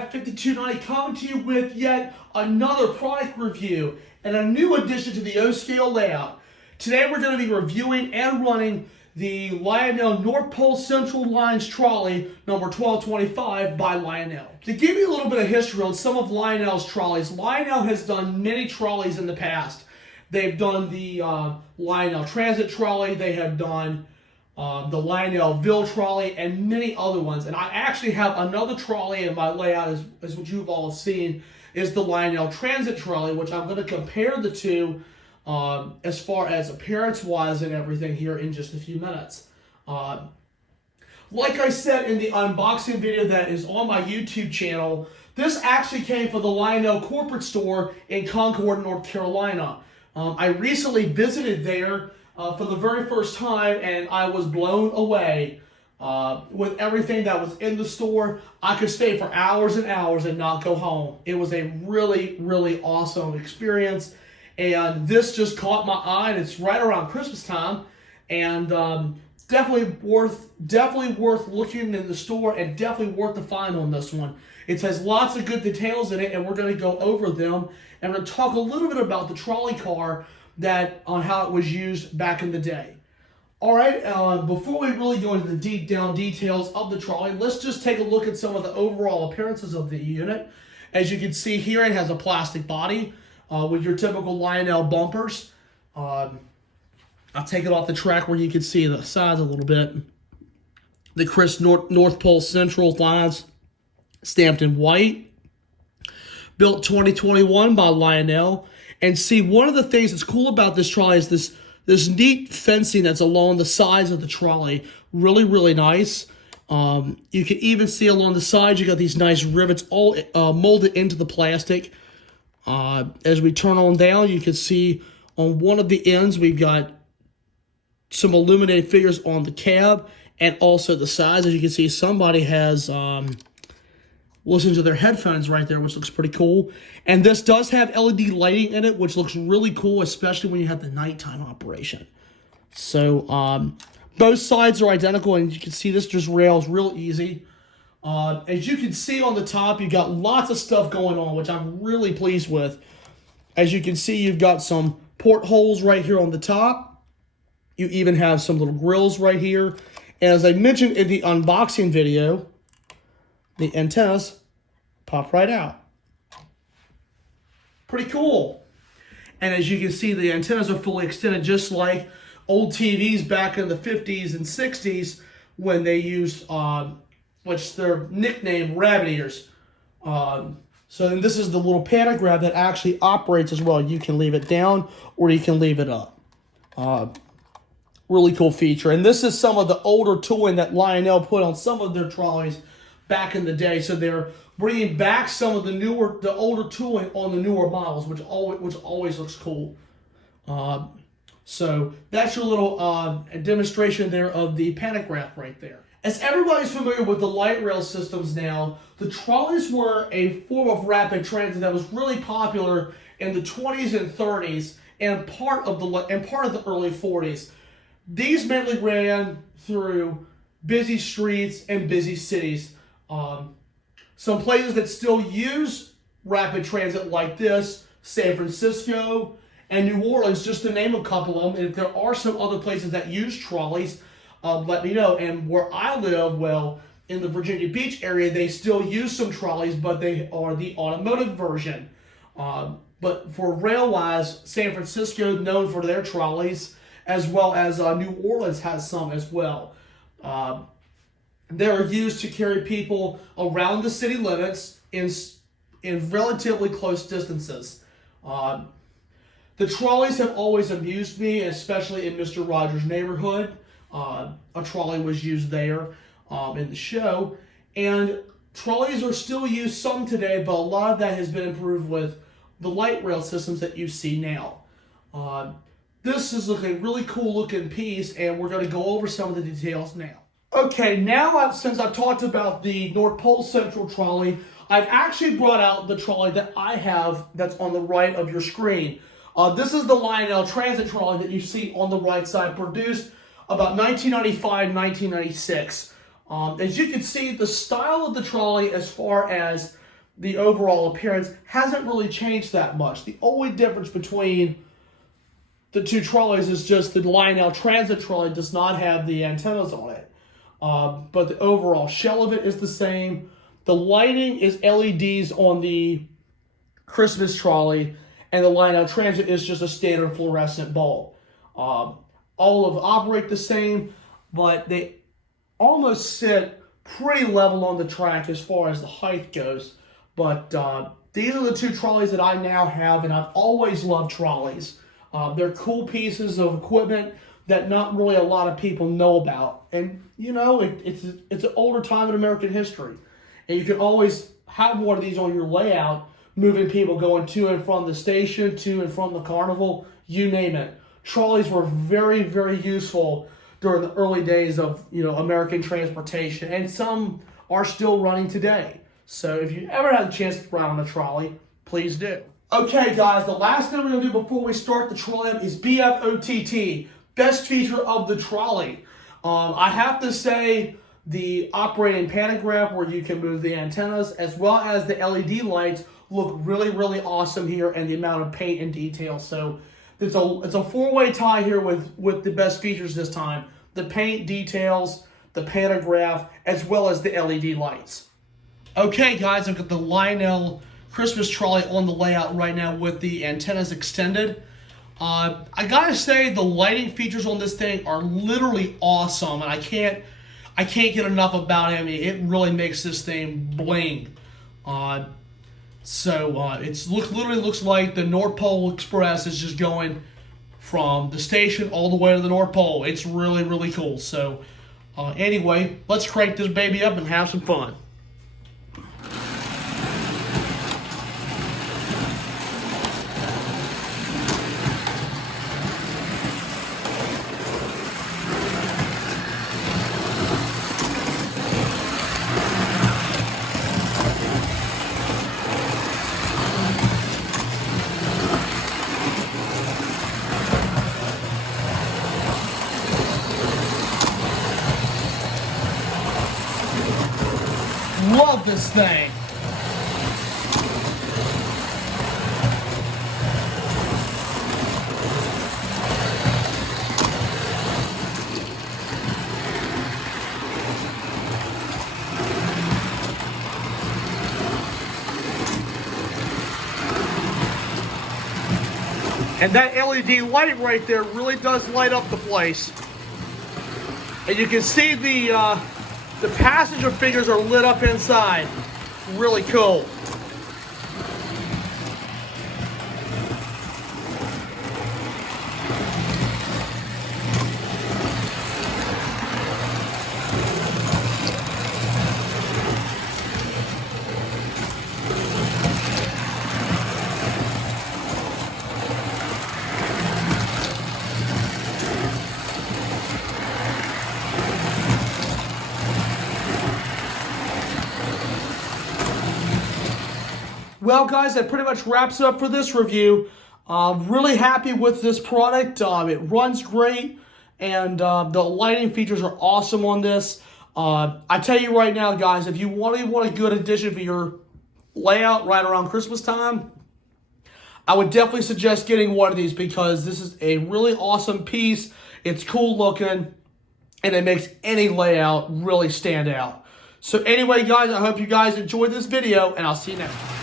55290 coming to you with yet another product review and a new addition to the O-scale layout. Today we're going to be reviewing and running the Lionel North Pole Central Lines Trolley number 1225 by Lionel. To give you a little bit of history on some of Lionel's trolleys, Lionel has done many trolleys in the past. They've done the Lionel Transit Trolley, they have done the Lionelville Trolley, and many other ones. And I actually have another trolley in my layout, as what you've all seen, is the Lionel Transit Trolley, which I'm going to compare the two as far as appearance-wise and everything here in just a few minutes. Like I said in the unboxing video that is on my YouTube channel, this actually came from the Lionel corporate store in Concord, North Carolina. I recently visited there for the very first time, and I was blown away with everything that was in the store. I could stay for hours and hours and not go home. It was a really, really awesome experience, and this just caught my eye, and it's right around Christmas time, and definitely worth looking in the store, and definitely worth the find on this one. It has lots of good details in it, and we're going to go over them, and we're going to talk a little bit about the trolley car on how it was used back in the day. All right, before we really go into the deep down details of the trolley, let's just take a look at some of the overall appearances of the unit. As you can see here, it has a plastic body with your typical Lionel bumpers. I'll take it off the track where you can see the size a little bit. The crisp North Pole Central lines stamped in white. Built 2021 by Lionel. And see, one of the things that's cool about this trolley is this neat fencing that's along the sides of the trolley. Really, really nice. You can even see along the sides, you got these nice rivets all molded into the plastic. As we turn on down, you can see on one of the ends, we've got some illuminated figures on the cab and also the sides. As you can see, somebody has listening to their headphones right there, which looks pretty cool. And this does have LED lighting in it, which looks really cool, especially when you have the nighttime operation. So both sides are identical, and you can see this just rails real easy. As you can see on the top, you've got lots of stuff going on, which I'm really pleased with. As you can see, you've got some portholes right here on the top. You even have some little grills right here. And as I mentioned in the unboxing video, the antennas pop right out. Pretty cool. And as you can see, the antennas are fully extended, just like old TVs back in the 50s and 60s when they used, which they're nicknamed rabbit ears. So then this is the little pantograph that actually operates as well. You can leave it down or you can leave it up. Really cool feature. And this is some of the older tooling that Lionel put on some of their trolleys back in the day, so they're bringing back some of the older tooling on the newer models, which always looks cool. So that's your little demonstration there of the pantograph right there. As everybody's familiar with the light rail systems now, the trolleys were a form of rapid transit that was really popular in the 20s and 30s and part of the early 40s. These mainly ran through busy streets and busy cities. Some places that still use rapid transit like this, San Francisco and New Orleans, just to name a couple of them. And if there are some other places that use trolleys, let me know. And where I live, well, in the Virginia Beach area, they still use some trolleys, but they are the automotive version. But for rail-wise, San Francisco known for their trolleys, as well as New Orleans has some as well. They're used to carry people around the city limits in relatively close distances. The trolleys have always amused me, especially in Mr. Rogers' Neighborhood. A trolley was used there in the show. And trolleys are still used some today, but a lot of that has been improved with the light rail systems that you see now. This is a really cool looking piece, and we're going to go over some of the details now. Okay, now since I've talked about the North Pole Central Trolley, I've actually brought out the trolley that I have that's on the right of your screen. This is the Lionel Transit Trolley that you see on the right side, produced about 1995, 1996. As you can see, the style of the trolley as far as the overall appearance hasn't really changed that much. The only difference between the two trolleys is just the Lionel Transit trolley does not have the antennas on it. But the overall shell of it is the same. The lighting is LEDs on the Christmas trolley, and the Lionel Transit is just a standard fluorescent bulb. All of them operate the same, but they almost sit pretty level on the track as far as the height goes. But these are the two trolleys that I now have, and I've always loved trolleys. They're cool pieces of equipment that not really a lot of people know about. And, you know, it's an older time in American history. And you can always have one of these on your layout, moving people going to and from the station, to and from the carnival, you name it. Trolleys were very, very useful during the early days of, you know, American transportation. And some are still running today. So if you ever had a chance to ride on a trolley, please do. Okay, guys, the last thing we're going to do before we start the trolley is BFOTT, best feature of the trolley. I have to say the operating pantograph where you can move the antennas as well as the LED lights look really, really awesome here, and the amount of paint and detail. So it's a four-way tie here with the best features this time. The paint details, the pantograph, as well as the LED lights. Okay, guys, I've got the Lionel Christmas trolley on the layout right now with the antennas extended. I gotta say the lighting features on this thing are literally awesome, and I can't get enough about it. I mean, it really makes this thing bling. It literally looks like the North Pole Express is just going from the station all the way to the North Pole. It's really, really cool. So anyway, let's crank this baby up and have some fun. Love this thing. And that LED light right there really does light up the place. And you can see the passenger figures are lit up inside. Really cool. Well, guys, that pretty much wraps it up for this review. Really happy with this product. It runs great, and the lighting features are awesome on this. I tell you right now, guys, if you want a good addition for your layout right around Christmas time, I would definitely suggest getting one of these, because this is a really awesome piece. It's cool looking, and it makes any layout really stand out. So anyway, guys, I hope you guys enjoyed this video, and I'll see you next time.